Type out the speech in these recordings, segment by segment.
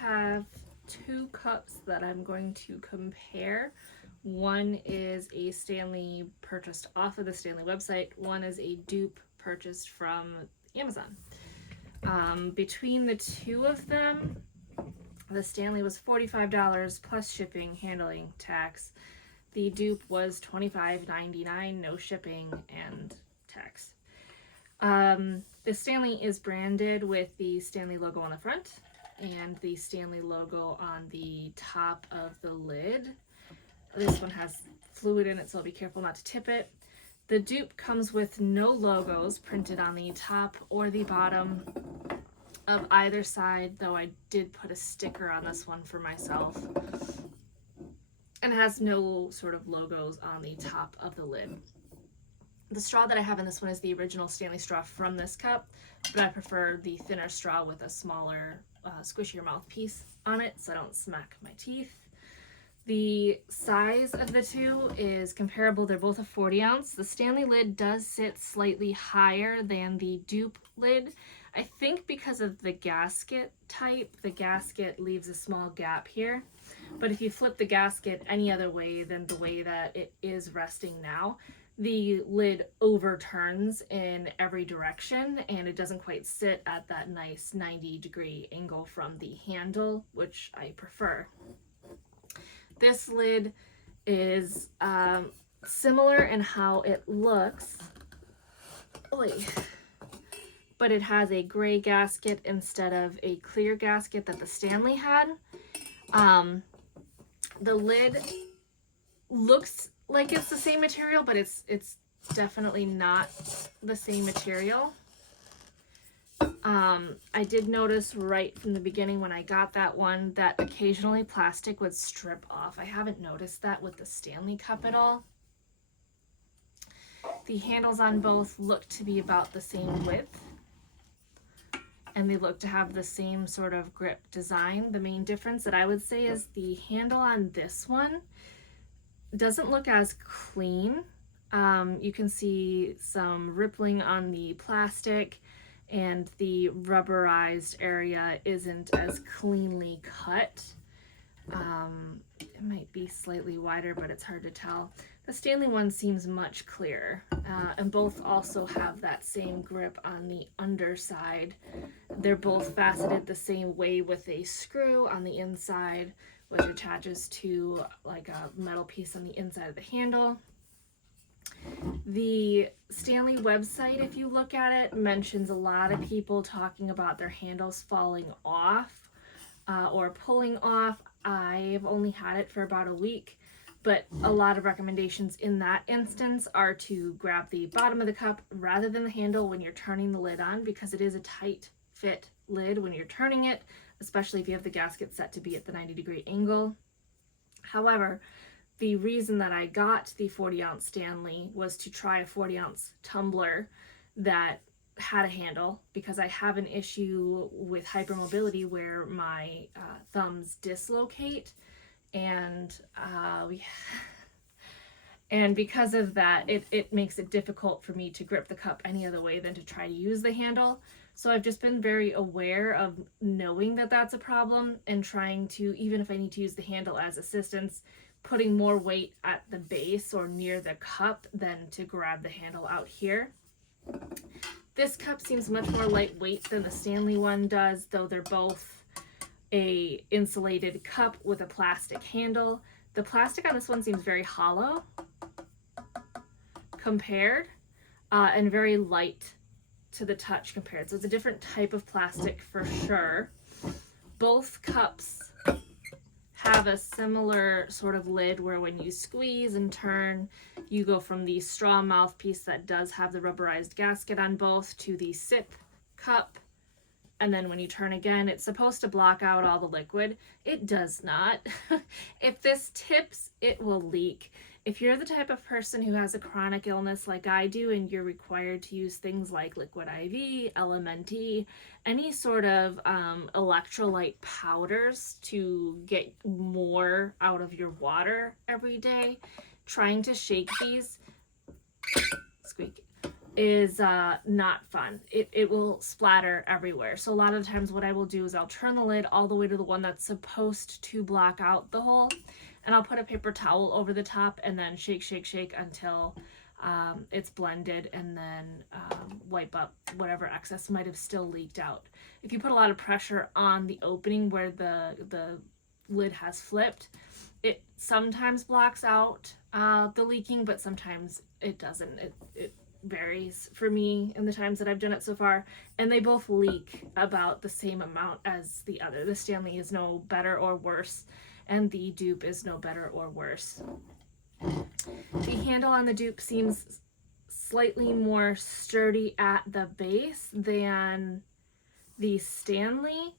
have two cups that I'm going to compare. One is a Stanley purchased off of the Stanley website. One is a dupe purchased from Amazon. Between the two of them, the Stanley was $45 plus shipping, handling, tax. The dupe was $25.99, no shipping and tax. The Stanley is branded with the Stanley logo on the front and the Stanley logo on the top of the lid. This one has fluid in it, so I'll be careful not to tip it. The dupe comes with no logos printed on the top or the bottom of either side, though I did put a sticker on this one for myself. And it has no sort of logos on the top of the lid. The straw that I have in this one is the original Stanley straw from this cup, but I prefer the thinner straw with a smaller, squishier mouthpiece on it so I don't smack my teeth. The size of the two is comparable. They're both a 40 ounce. The Stanley lid does sit slightly higher than the dupe lid. I think because of the gasket type, the gasket leaves a small gap here. But if you flip the gasket any other way than the way that it is resting now, the lid overturns in every direction and it doesn't quite sit at that nice 90-degree angle from the handle, which I prefer. This lid is similar in how it looks, but it has a gray gasket instead of a clear gasket that the Stanley had. The lid looks like it's the same material, but it's definitely not the same material. I did notice right from the beginning when I got that one that occasionally plastic would strip off. I haven't noticed that with the Stanley cup at all. The handles on both look to be about the same width, and they look to have the same sort of grip design. The main difference that I would say is the handle on this one doesn't look as clean. You can see some rippling on the plastic, and the rubberized area isn't as cleanly cut. It might be slightly wider, but it's hard to tell. The Stanley one seems much clearer, and both also have that same grip on the underside. They're both faceted the same way with a screw on the inside, which attaches to like a metal piece on the inside of the handle. The Stanley website, if you look at it, mentions a lot of people talking about their handles falling off or pulling off. I've only had it for about a week, but a lot of recommendations in that instance are to grab the bottom of the cup rather than the handle when you're turning the lid on, because it is a tight fit lid when you're turning it, especially if you have the gasket set to be at the 90-degree angle. However, the reason that I got the 40-ounce Stanley was to try a 40-ounce tumbler that had a handle, because I have an issue with hypermobility where my thumbs dislocate, and because of that, it makes it difficult for me to grip the cup any other way than to try to use the handle. So I've just been very aware of knowing that that's a problem and trying to, even if I need to use the handle as assistance, putting more weight at the base or near the cup than to grab the handle out here. This cup seems much more lightweight than the Stanley one does, though they're both a insulated cup with a plastic handle. The plastic on this one seems very hollow compared, and very light to the touch compared. So it's a different type of plastic for sure. Both cups have a similar sort of lid where when you squeeze and turn, you go from the straw mouthpiece that does have the rubberized gasket on both to the sip cup. And then when you turn again, it's supposed to block out all the liquid. It does not. If this tips, it will leak. If you're the type of person who has a chronic illness like I do, and you're required to use things like Liquid IV, LMNT, any sort of electrolyte powders to get more out of your water every day, trying to shake these, squeak, is not fun. It will splatter everywhere. So a lot of the times what I will do is I'll turn the lid all the way to the one that's supposed to block out the hole, and I'll put a paper towel over the top and then shake, shake, shake until it's blended, and then wipe up whatever excess might have still leaked out. If you put a lot of pressure on the opening where the lid has flipped, it sometimes blocks out the leaking, but sometimes it doesn't. It varies for me in the times that I've done it so far, and they both leak about the same amount as the other. The Stanley is no better or worse, and the Dupe is no better or worse. The handle on the Dupe seems slightly more sturdy at the base than the Stanley.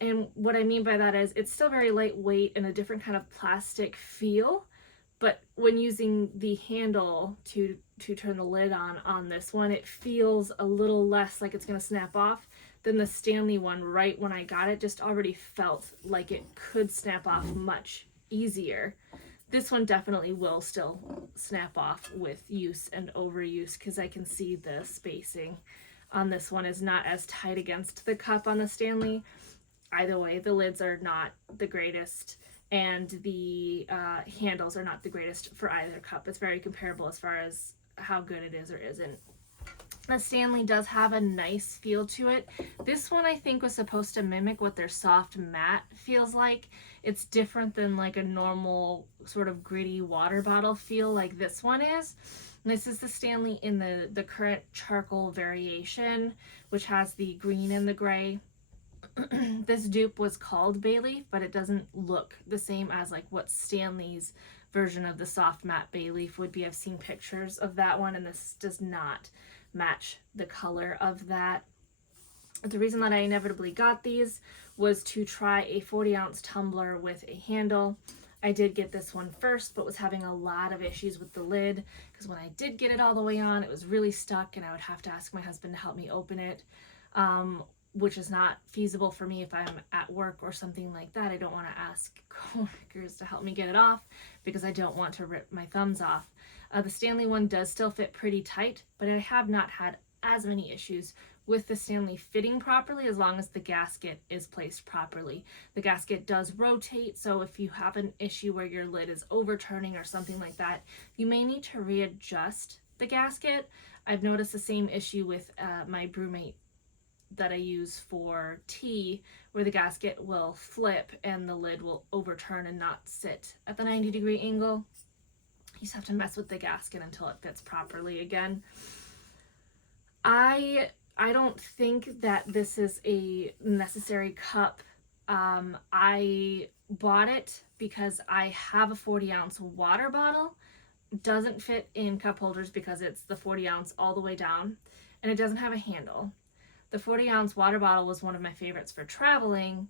And what I mean by that is it's still very lightweight and a different kind of plastic feel. But when using the handle to turn the lid on this one, it feels a little less like it's going to snap off than the Stanley one. Right when I got it, just already felt like it could snap off much easier. This one definitely will still snap off with use and overuse, because I can see the spacing on this one is not as tight against the cup on the Stanley. Either way, the lids are not the greatest, and the handles are not the greatest for either cup. It's very comparable as far as how good it is or isn't. The Stanley does have a nice feel to it. This one I think was supposed to mimic what their soft matte feels like. It's different than like a normal sort of gritty water bottle feel like this one is. And this is the Stanley in the current charcoal variation, which has the green and the gray. This Dupe was called Bay Leaf, but it doesn't look the same as like what Stanley's version of the soft matte Bay Leaf would be. I've seen pictures of that one, and this does not match the color of that. The reason that I inevitably got these was to try a 40-ounce tumbler with a handle. I did get this one first, but was having a lot of issues with the lid, because when I did get it all the way on, it was really stuck, and I would have to ask my husband to help me open it, which is not feasible for me if I'm at work or something like that. I don't want to ask coworkers to help me get it off, because I don't want to rip my thumbs off. The Stanley one does still fit pretty tight, but I have not had as many issues with the Stanley fitting properly as long as the gasket is placed properly. The gasket does rotate, so if you have an issue where your lid is overturning or something like that, you may need to readjust the gasket. I've noticed the same issue with my brewmate that I use for tea, where the gasket will flip and the lid will overturn and not sit at the 90-degree angle. You just have to mess with the gasket until it fits properly again. I don't think that this is a necessary cup. I bought it because I have a 40-ounce water bottle. It doesn't fit in cup holders because it's the 40-ounce all the way down, and it doesn't have a handle. The 40-ounce water bottle was one of my favorites for traveling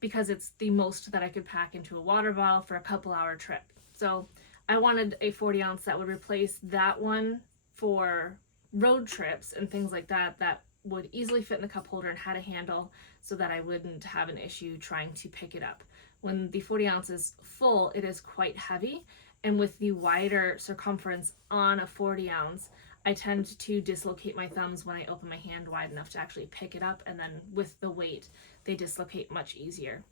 because it's the most that I could pack into a water bottle for a couple-hour trip. So I wanted a 40-ounce that would replace that one for road trips and things like that, that would easily fit in the cup holder and had a handle, so that I wouldn't have an issue trying to pick it up. When the 40 ounce is full, it is quite heavy, and with the wider circumference on a 40 ounce, I tend to dislocate my thumbs when I open my hand wide enough to actually pick it up, and then with the weight, they dislocate much easier.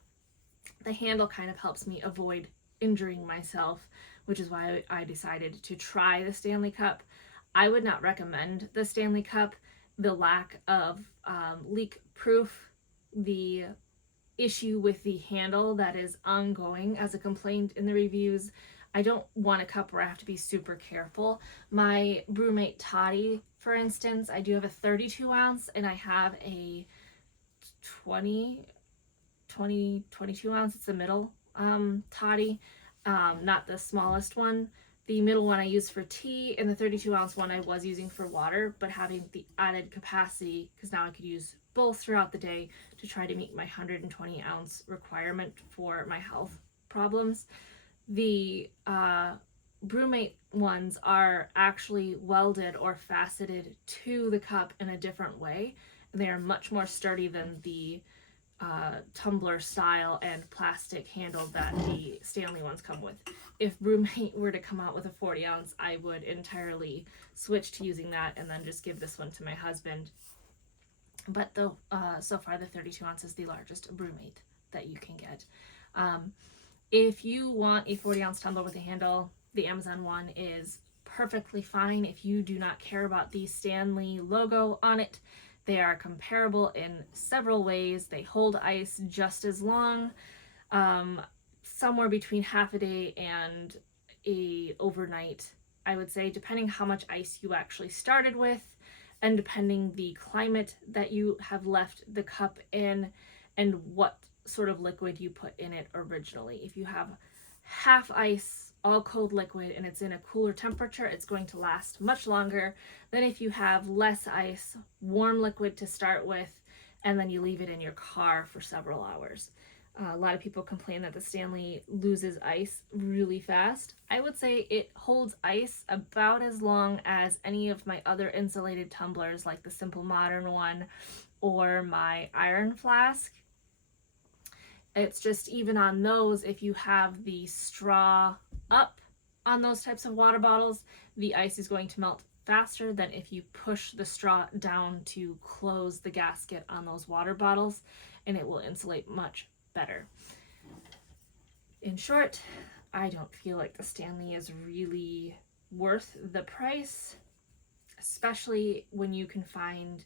The handle kind of helps me avoid injuring myself, which is why I decided to try the Stanley Cup. I would not recommend the Stanley Cup. The lack of leak proof, the issue with the handle that is ongoing as a complaint in the reviews. I don't want a cup where I have to be super careful. My brewmate Toddy, for instance, I do have a 32 ounce and I have a 22 ounce. It's the middle Toddy, not the smallest one. The middle one I use for tea, and the 32 ounce one I was using for water, but having the added capacity, because now I could use both throughout the day to try to meet my 120 ounce requirement for my health problems. The brewmate ones are actually welded or faceted to the cup in a different way. They are much more sturdy than the tumbler style and plastic handle that the Stanley ones come with. If Brewmate were to come out with a 40 ounce, I would entirely switch to using that and then just give this one to my husband. But so far the 32 ounce is the largest Brewmate that you can get. If you want a 40 ounce tumbler with a handle, the Amazon one is perfectly fine. If you do not care about the Stanley logo on it, they are comparable in several ways. They hold ice just as long, somewhere between half a day and a overnight, I would say, depending how much ice you actually started with and depending the climate that you have left the cup in and what sort of liquid you put in it originally. If you have half ice, all cold liquid, and it's in a cooler temperature, it's going to last much longer than if you have less ice, warm liquid to start with, and then you leave it in your car for several hours. A lot of people complain that the Stanley loses ice really fast. I would say it holds ice about as long as any of my other insulated tumblers, like the Simple Modern one or my Iron Flask. It's just even on those, if you have the straw up on those types of water bottles, the ice is going to melt faster than if you push the straw down to close the gasket on those water bottles, and it will insulate much better. In short, I don't feel like the Stanley is really worth the price, especially when you can find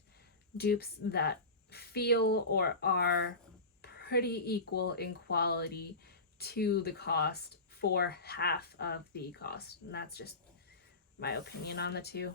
dupes that feel or are pretty equal in quality to the cost for half of the cost. And that's just my opinion on the two.